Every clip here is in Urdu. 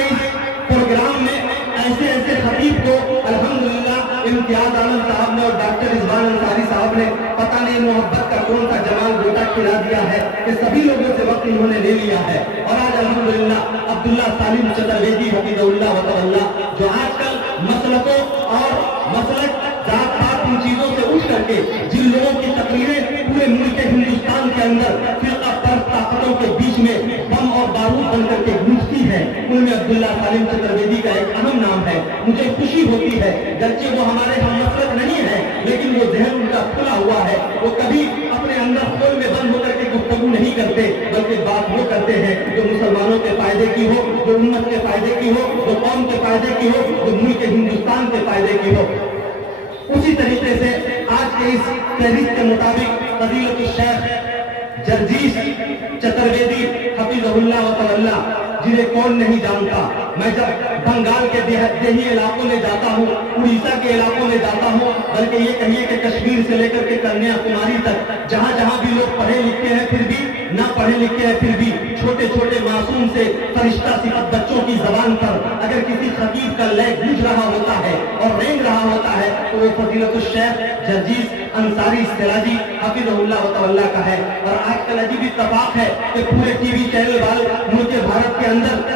کے اس پروگرام میں ایسے ایسے خطیب کو الحمدللہ امتیاز عالم صاحب نے اور ڈاکٹر رضوان انصاری صاحب نے پتہ نہیں محبت کا کون سا جمال گوٹا کھلا دیا ہے کہ سبھی لوگوں سے وقت انہوں نے لے لیا ہے. اور آج الحمدللہ عبداللہ سالم چترویدی حفظہ اللہ و تعالی جو آج کل مسلکوں اور مسلک ذات پات ان چیزوں سے اٹھ کر کے جن لوگوں کی تقریریں پورے ملک ہندوستان کے اندر فرقہ پرست طاقتوں کے بیچ میں بم اور بارود بن کر کے گونجتی ہے, ان میں عبداللہ سالم چترویدی کا ایک اہم نام ہے. مجھے خوشی ہوتی ہے گرچہ وہ ہمارے ہم مسلک نہیں ہے لیکن وہ ذہن ان کا کھلا ہوا ہے. وہ کبھی اپنے اندر خول میں بند ہو کر کے گفتگو نہیں کرتے بلکہ بات وہ کرتے ہیں جو مسلمانوں کے فائدے کی ہو, جو امت کے فائدے کی ہو, جو قوم کے فائدے کی ہو, جو ملک ہندوستان کے فائدے کی ہو. اسی طریقے سے آج کے اس فہرست کے مطابق فضیلت الشیخ جرجیس چترویدی حفظہ اللہ و تعالی جنہیں کون نہیں جانتا. میں جب بنگال کے دیہی علاقوں میں جاتا ہوں, اڑیسہ کے علاقوں میں جاتا ہوں, بلکہ یہ کہیے کہ کشمیر سے لے کر کے کنیا کماری تک جہاں جہاں بھی لوگ پڑھے لکھے ہیں پھر بھی نہ پڑھے لکھے ہیں پھر بھی چھوٹے چھوٹے معصوم سے فرشتہ صفت بچوں کی زبان پر اگر کسی خطیب کا لے گونج رہا ہوتا ہے اور رینگ رہا ہوتا ہے تو وہ فضیلت الشیخ جرجیس انصاری سراجی حفظہ اللہ و تعالی کا ہے. اور آج کل عجیب اتفاق ہے کہ پورے ٹی وی چینل والے ملک بھارت کے اندر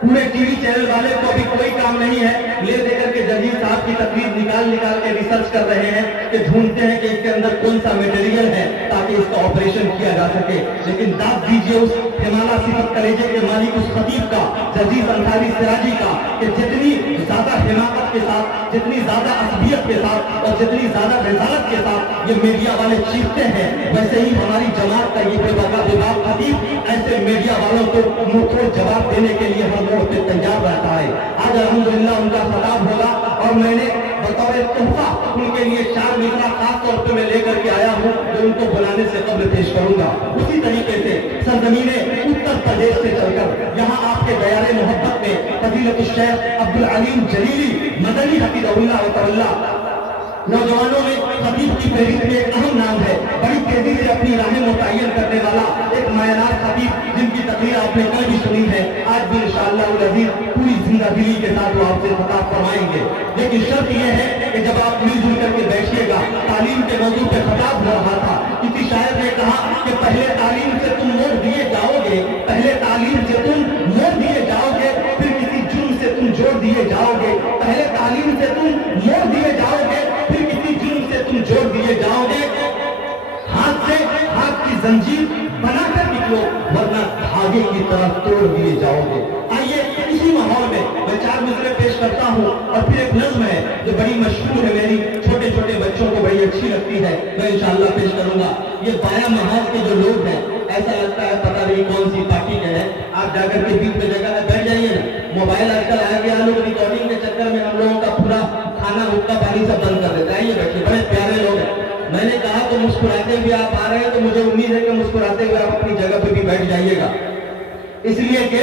پورے ٹی وی چینل والے کو ابھی کوئی کام نہیں ہے لے دے کر کے جرجیس صاحب کی تقریر نکال کے ریسرچ کر رہے ہیں کہ ڈھونڈتے ہیں کہ اس کے اندر کون سا میٹیریل ہے تاکہ اس کا آپریشن کیا جا سکے. لیکن داد دیجیے اس ہمالا صفت کلیجے کے مالک اس خطیب کا جرجیس انصاری سراجی کا کہ جتنی زیادہ حماقت کے ساتھ, جتنی زیادہ عصبیت کے ساتھ اور جتنی زیادہ رضالت کے ساتھ یہ میڈیا والے چیختے ہیں ویسے ہی ہماری جماعت کا یہ بے خطیب ایسے میڈیا والوں کو منہ توڑ جواب دینے کے لیے ہر موڑ پہ تیار رہتا ہے. آج الحمدللہ ان کا خطاب ہوگا اور میں نے بطور تحفہ ان کے لیے 4 مصرع خاص طور پہ میں لے کر کے آیا ہوں جو ان کو بلانے سے قبل پیش کروں گا. اسی طریقے سے سرزمین اتر پردیش سے چل کر یہاں آپ کے دیار محبت میں فضیلت الشیخ عبدالعلیم جلیلی مدنی حفظہ اللہ و تعالی نوجوانوں میں خطیب کی فہرست میں ایک اہم نام ہے. بڑی تیزی سے اپنی راہیں متعین کرنے والا ایک معینات خطیب جن کی تقریر آپ نے کل بھی سنی ہے, آج بھی انشاءاللہ العزیز پوری زندہ دلی کے ساتھ وہ آپ سے خطاب فرمائیں گے. لیکن شرط یہ ہے کہ جب آپ مل جل کر کے بیٹھیے گا, تعلیم کے موضوع پہ خطاب ہو رہا تھا, کسی شاعر نے کہا کہ پہلے تعلیم سے تم موڑ دیے جاؤ گے, پہلے تعلیم سے تم موڑ دیے جاؤ گے, پھر کسی جرم سے تم جوڑ دیے جاؤ گے. پہلے تعلیم سے تم موڑ دیے جاؤ گے, پھر کسی جرم سے تم جوڑ دیے جاؤ گے. ہاتھ سے ہاتھ کی زنجیر بنا کر نکلو ورنہ دھاگے کی طرح توڑ دیے جاؤ گے. آئیے اسی ماحول میں 4 مصرے پیش کرتا ہوں اور پھر ایک نظم ہے جو بڑی مشہور ہے میری, چھوٹے چھوٹے بچوں کو بڑی اچھی لگتی ہے, میں انشاءاللہ پیش کروں گا. یہ بایا محاذ کے جو لوگ ہیں ایسا لگتا ہے پتہ نہیں کون سی پارٹی کے ہیں. آپ جا کر کے بیچ میں جگہ بیٹھ جائیے نا. موبائل آج کل آ گیا, لوگ ریکارڈنگ کے چکر میں ہم لوگوں کا پورا کھانا حقہ پانی سب بند کر دیتا ہے. یہ بیٹھے بڑے پیارے لوگ ہیں. میں نے کہا تو مسکراتے ہوئے آپ آ رہے ہیں تو مجھے امید ہے کہ مسکراتے ہوئے آپ اپنی جگہ پہ بھی بیٹھ جائیے گا, اس لیے کہ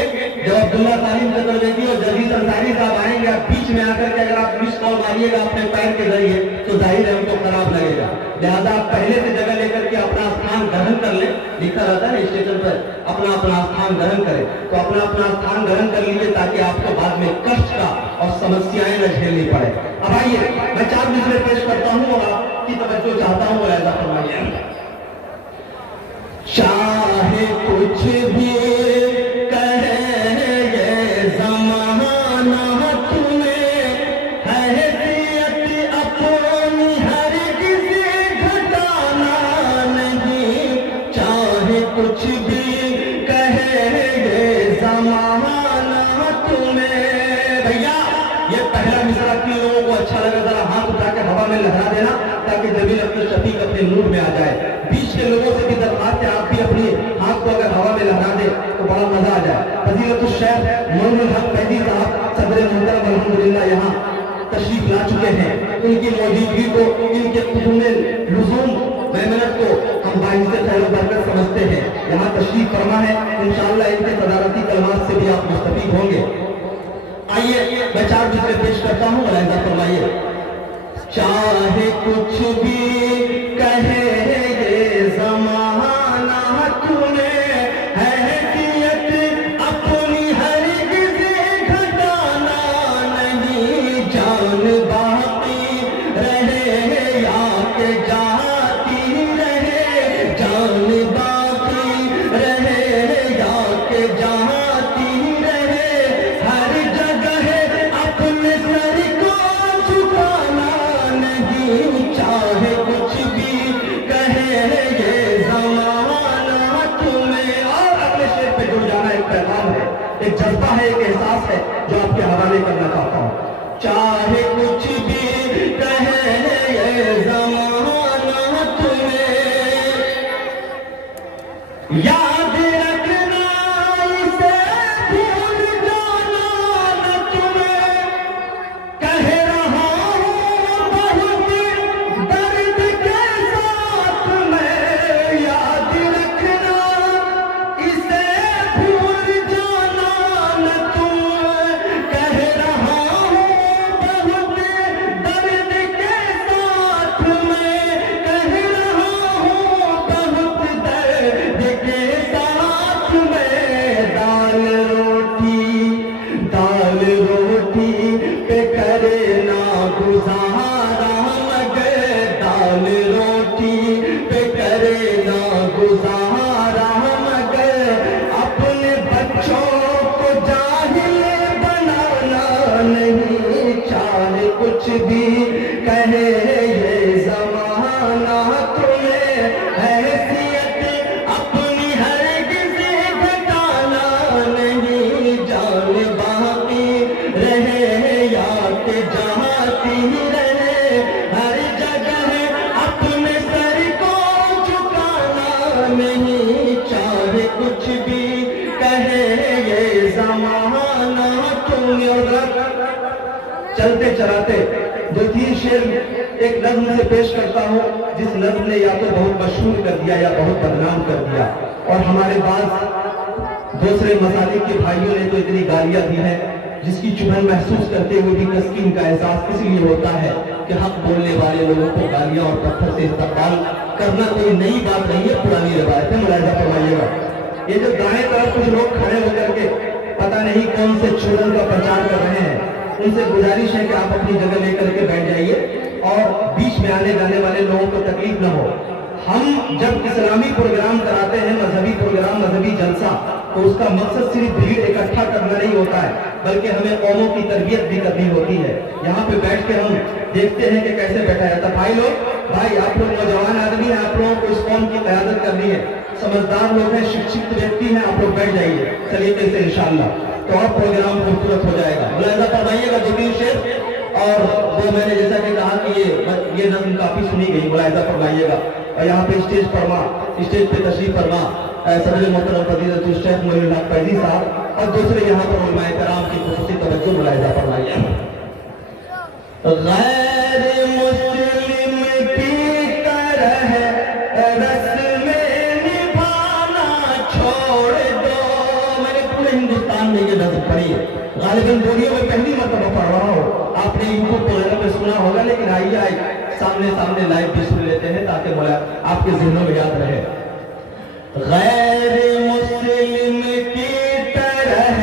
جب عبداللہ سالم چترویدی اور جرجیس انصاری صاحب آئیں گے آپ بیچ میں آ کر کے اگر آپ مس کال ماریے گا اپنے پیر کے ذریعے تو ظاہر ہے ان کو خراب لگے گا. لہذا آپ پہلے سے جگہ لے کر کے اپنا استھان گرہن کر لیں. لکھا رہتا ہے اسٹیشن پر اپنا استھان گرہن کریں, تو اپنا استھان گرہن کر لیجیے تاکہ آپ کو بعد میں کشٹ کا اور سمسیائیں نہ جھیلنی پڑے. اب آئیے میں 4 مصرے پیش کرتا ہوں اور آپ کی توجہ چاہتا ہوں, ملاحظہ فرمائیے. چاہے کچھ بھی کچھ بھی کہے گے زمانہ تمہیں. بھیا یہ پہلا مصرع کن لوگوں کو اچھا لگا ذرا ہاتھ اٹھا کے ہوا میں لہرا دینا تاکہ جبیل اپنے شفیق اپنے نور میں آ جائے. بیچ کے لوگوں سے بھی درخواست ہے آپ بھی اپنی ہاتھ کو اگر ہوا میں لہرا دے تو بڑا مزہ آ جائے. فضیلت الشیخ معین الحق فیضی صاحب صدر محترم الحمدللہ یہاں تشریف لا چکے ہیں. ان کی موجودگی کو, ان کے قدوم لزوم محنت کو ہم باعث خیر و برکت سمجھتے ہیں. یہاں تشریف فرما ہے, انشاءاللہ ان کے صدارتی کلمات سے بھی آپ مستفید ہوں گے. آئیے میں 4 مصرے پیش کرتا ہوں, ملاحظہ فرمائیے. چاہے کچھ بھی کہے گے زمانہ تمہیں, حیثیت اپنی ہرگز ایک جذبہ ہے، ایک احساس ہے جو آپ کے حوالے کرنا چاہتا ہوں. چاہے کچھ بھی کہے یہ زمانہ تمہیں، یاد رکھنا اسے بھول جانا نہ تمہیں. کہہ رہا ہوں بہت درد کے ساتھ میں، یاد رکھنا اسے بھول جانا نہ تم. کہہ رہا ہوں بہت درد کے ساتھ میں، کہہ رہا ہوں بہت درد کے ساتھ میں. دال روٹی پہ کرے نہ گزارا مگر، دال روٹی پہ کرے نہ گزارا مگر، اپنے بچوں کو جاہل بنانا نہیں. چاہے کچھ بھی کہے یہ زمانہ تمہیں، حیثیت اپنی ہرگز گھٹانا نہیں. جان باقی رہے یا کہ جاتی رہے، ہر جگہ اپنے سر کو جھکانا نہیں. چاہے کچھ بھی کہے یہ زمانہ تمہیں. اور چلتے چلاتے دو تین شعر ایک نظم سے پیش کرتا ہوں، جس نظم نے یا تو بہت مشہور کر دیا یا بہت بدنام کر دیا. اور ہمارے بعض دوسرے مذاہب کے بھائیوں نے تو اتنی گالیاں دی ہیں جس کی چبھن محسوس کرتے ہوئے بھی تسکین کا احساس اس لیے ہوتا ہے کہ حق بولنے والے لوگوں کو گالیاں اور پتھر سے استقبال کرنا کوئی نئی بات نہیں ہے، پرانی روایت ہے. ملاحظہ فرمائیے گا، یہ جو دائیں طرف کچھ لوگ کھڑے ہو کر کے پتہ نہیں کون سے چھوڑن کا پرچار کر رہے ہیں، ان سے گزارش ہے کہ آپ اپنی جگہ لے کر کے بیٹھ جائیے اور بیچ میں آنے جانے والے لوگوں کو تکلیف نہ ہو. ہم جب اسلامی پروگرام کراتے ہیں، مذہبی پروگرام، مذہبی جلسہ، تو اس کا مقصد صرف بھیڑ اکٹھا کرنا نہیں ہوتا ہے، بلکہ ہمیں قوموں کی تربیت بھی کرنی ہوتی ہے. یہاں پہ بیٹھ کے ہم دیکھتے ہیں کہ کیسے بیٹھا جاتا ہے. بھائی آپ لوگ نوجوان آدمی ہیں، آپ لوگوں کو اس قوم کی قیادت کرنی ہے، سمجھدار لوگ ہیں، شکشت ویکتی ہیں، آپ لوگ بیٹھ جائیے سلیقے سے انشاءاللہ، تو اور پروگرام خوبصورت ہو جائے گا. ملاحظہ فرمائیے گا دو تین شعر، اور وہ میں نے جیسا کہ کہا کہ یہ نظم کافی سنی گئی، ملاحظہ فرمائیے گا. اور یہاں پہ اسٹیج پہ تشریف فرما صدر محترم فضیلت الشیخ معین الحق فیضی صاحب، اور دوسرے یہاں پر علماء کرام کی خصوصی توجہ. ملاحظہ فرمائیے. غیر مسلم کی طرح رسمیں نبھانا چھوڑ دو. میں نے پورے ہندوستان میں یہ نظم پڑھی ہے، غالباً دنیا میں پہلی مرتبہ پڑھ رہا ہوں. آپ نے یوٹیوب وغیرہ پہ سنا ہوگا، لیکن آئیے سامنے لائیو بھی سن لیتے ہیں تاکہ آپ کے ذہنوں میں یاد رہے. غیر مسلم کی طرح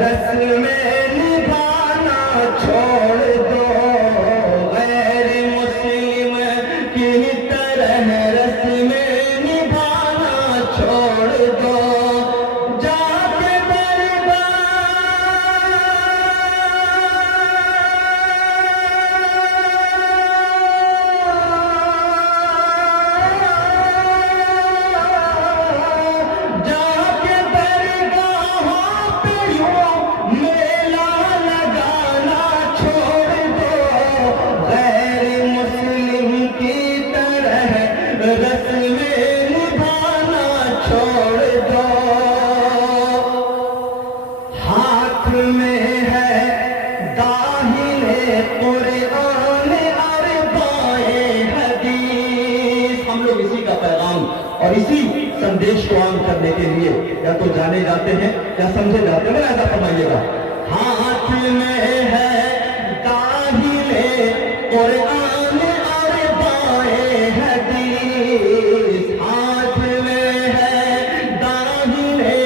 رسمیں نبھانا چھوڑ دو. غیر مسلم کی طرح رسمیں نبھانا چھوڑ دو. جا کے اور اسی سندیش کو عام کرنے کے لیے یا تو جانے جاتے ہیں یا سمجھے جاتے ہیں. ایسا فرمائیے گا. ہاتھ میں ہے داہنے قرآن اور بائیں حدیث. ہاتھ میں ہے داہنے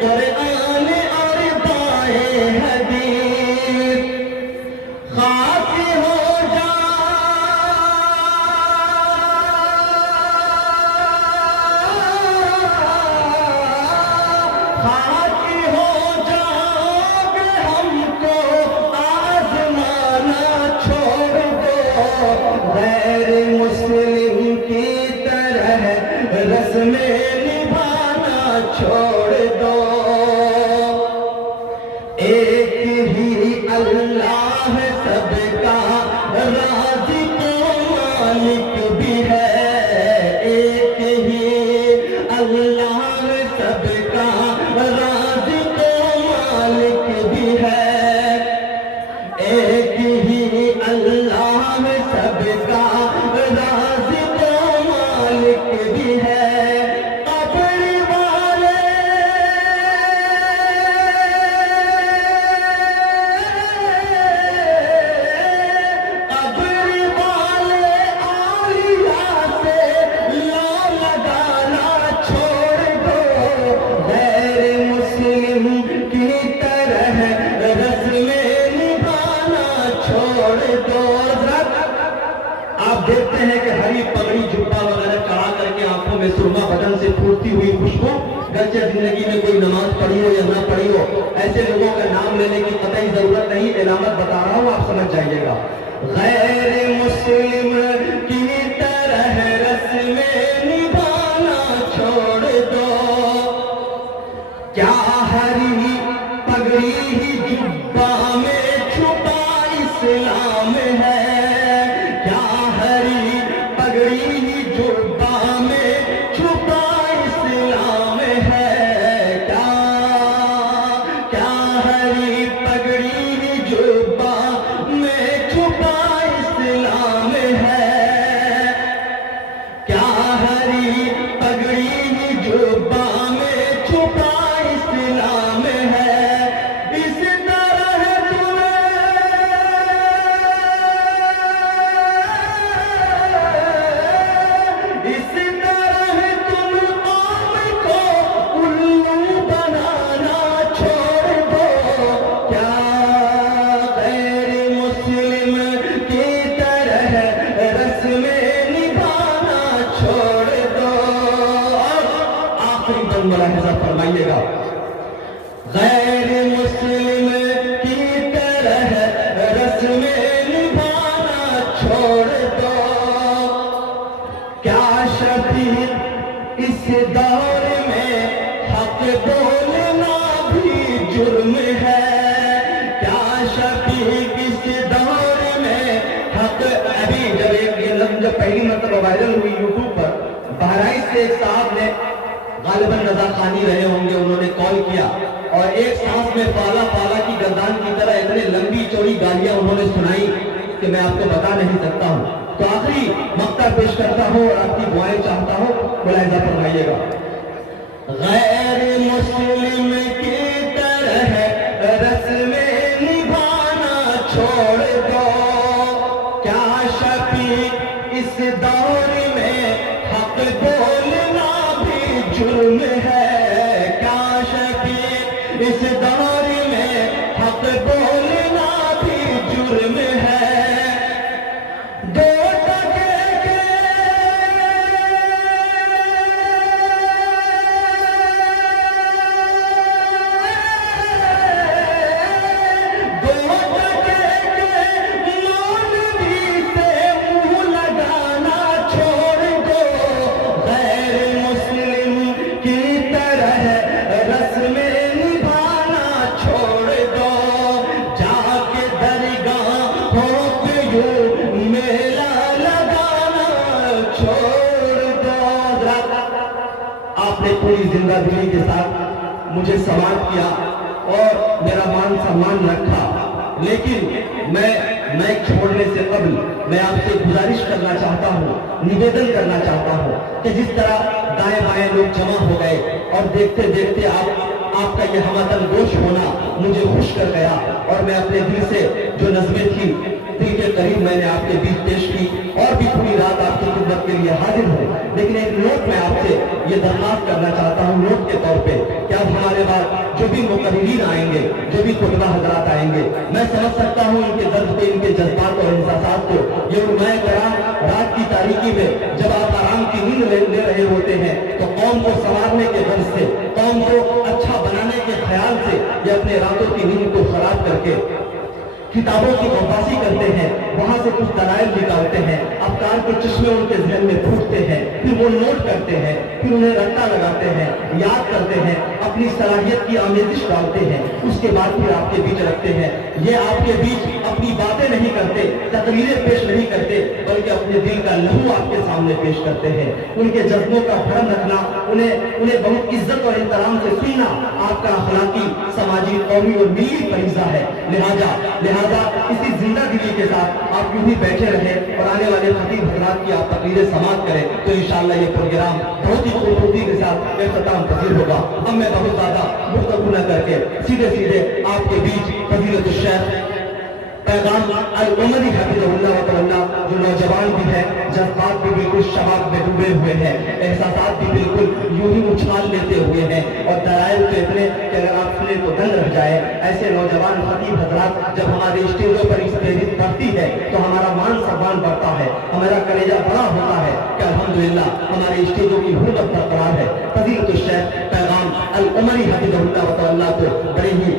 قرآن اور بائیں حدیث. خاک ہو جا غیر مسلم کی طرح رسمیں نبھانا چھوڑ دو. آپ دیکھتے ہیں کہ ہری پگڑی جھبا وغیرہ چڑھا کر کے آنکھوں میں سرما بدن سے پھوٹتی ہوئی خوشبو، گرچہ زندگی میں کوئی نماز پڑھی ہو یا نہ پڑھی ہو، ایسے لوگوں کا نام لینے کی قطعی ضرورت نہیں، علامت بتا رہا ہوں، آپ سمجھ جائیے گا۔ غیر مسلم کی طرح رسمیں نبھانا چھوڑ دو، کیا ہری پگڑی ہی جبہ میں چھپا اسلام ہے، کیا ہری پگڑی ہی جبہ میں چھپا اسلام ہے، کیا ہری پگڑی ہی جبہ میں چھپا اسلام ہے، کیا ہری پگڑی ہی جبہ میں چھپا اسلام ہے، اس طرح تم قوم کو الو بنانا چھوڑ دو، کیا غیر مسلم کی طرح رسمیں نبھانا چھوڑ دو۔ اور آخری بند ملاحظہ فرمائیے گا، غیر مسلم کی طرح رسمیں نبھانا چھوڑ دو، کیا شفیع اس دور میں حق بولنا بھی جرم ہے، کیا شفیع اس دور میں حق۔ ابھی جب پہلی مرتبہ وائرل ہوئی یوٹیوب پر، بہرائچ سے ایک صاحب نے، غالباً رضا خانی رہے ہوں گے، انہوں نے کال کیا اور ایک سانس میں پالا پالا کی گردان کی طرح اتنے لمبی چوڑی گالیاں انہوں نے سنائی کہ میں آپ کو بتا نہیں سکتا ہوں۔ تو آخری مقطع پیش کرتا ہوں اور آپ کی دعائیں چاہتا ہوں، ملاحظہ فرمائیے گا۔ غیر مسلم کی طرح رسمیں نبھانا چھوڑ دو، کیا شفیع اس دور میں حق بولنا بھی جرم ہے، کیا شفیع اس دور میں حق بولنا بھی جرم ہے، دو ٹکے کے مولوی سے منہ لگانا چھوڑ دو، غیر مسلم کی طرح رسمیں نبھانا چھوڑ دو، جا کے درگاہوں پہ یوں میلہ لگانا چھوڑ دو۔ آپ نے پوری زندہ دلی کے ساتھ مجھے سماعت کیا اور میرا مان سمان رکھا، لیکن میں چھوڑنے سے قبل میں آپ سے گزارش کرنا چاہتا ہوں، نویدن کرنا چاہتا ہوں کہ جس طرح دائیں بائیں لوگ جمع ہو گئے اور دیکھتے دیکھتے آپ کا یہ ہموطن گوش ہونا مجھے خوش کر گیا، اور میں اپنے دل سے جو نظمیں تھی دل کے قریب میں نے آپ کے بیچ پیش کی، اور بھی پوری رات آپ کی خدمت کے لیے حاضر ہوں، لیکن ایک نوٹ میں آپ سے یہ درخواست کرنا چاہتا ہوں نوٹ کے طور پہ کہ اب ہمارے بعد جو بھی مقررین آئیں گے، جو بھی خطبہ حضرات آئیں گے، میں سمجھ سکتا ہوں ان کے درد کو، ان کے جذبات اور احساسات کو۔ یہ علماء کرام رات کی تاریکی میں جب آپ آرام کی نیند لے رہے ہوتے ہیں تو قوم کو سنوارنے کے غرض سے، قوم کو اچھا بنانے کے خیال سے یہ اپنے راتوں کی نیند کو خراب کر کے کتابوں کی غواصی کرتے ہیں، وہاں سے کچھ دلائل نکالتے ہیں، افکار کے چشمے ان کے ذہن میں پھوٹتے ہیں، پھر وہ نوٹ کرتے ہیں، پھر انہیں رٹا لگاتے ہیں، یاد کرتے ہیں، اپنی صلاحیت کی آمیزش ڈالتے ہیں، اس کے بعد پھر آپ کے بیچ رکھتے ہیں۔ یہ آپ کے بیچ اپنی باتیں نہیں کرتے، تقریریں پیش نہیں کرتے، بلکہ اپنے دل کا لہو آپ کے سامنے پیش کرتے ہیں۔ ان کے جذبوں کا بھرم رکھنا، انہیں بہت عزت اور احترام سے سننا آپ کا اخلاقی، سماجی، قومی اور ملی فریضہ ہے۔ لہذا اسی زندہ دلی کے ساتھ آپ یوں ہی بیٹھے رہیں اور آنے والے خطیب حضرات کی آپ تقریریں سماعت کریں تو انشاءاللہ یہ پروگرام بہت ہی خوبصورتی کے ساتھ اختتام پذیر ہوگا۔ اب میں بہت زیادہ گفتگو نہ کر کے سیدھے آپ کے بیچ فضیلت الشیخ پیغام العمری حفظہ اللہ وتعالی، جو نوجوان بھی ہے، جذبات بھی بالکل شباب میں ڈوبے ہوئے ہیں، احساسات بھی بالکل یوں ہی اچھال لیتے ہوئے ہیں، اور دلائل تو اتنے کہ اگر آپ سنیں تو دنگ رہ جائے۔ ایسے نوجوان خطیب حضرات جب ہمارے اسٹیجوں پر اس فہرست بڑھتی ہے تو ہمارا مان سمان بڑھتا ہے، ہمارا الحمدللہ ہمارے اسٹیجوں کی حرمت برقرار ہے. فضیلت الشیخ پیغام العمری حفظہ اللہ تعالیٰ کو بڑے ہی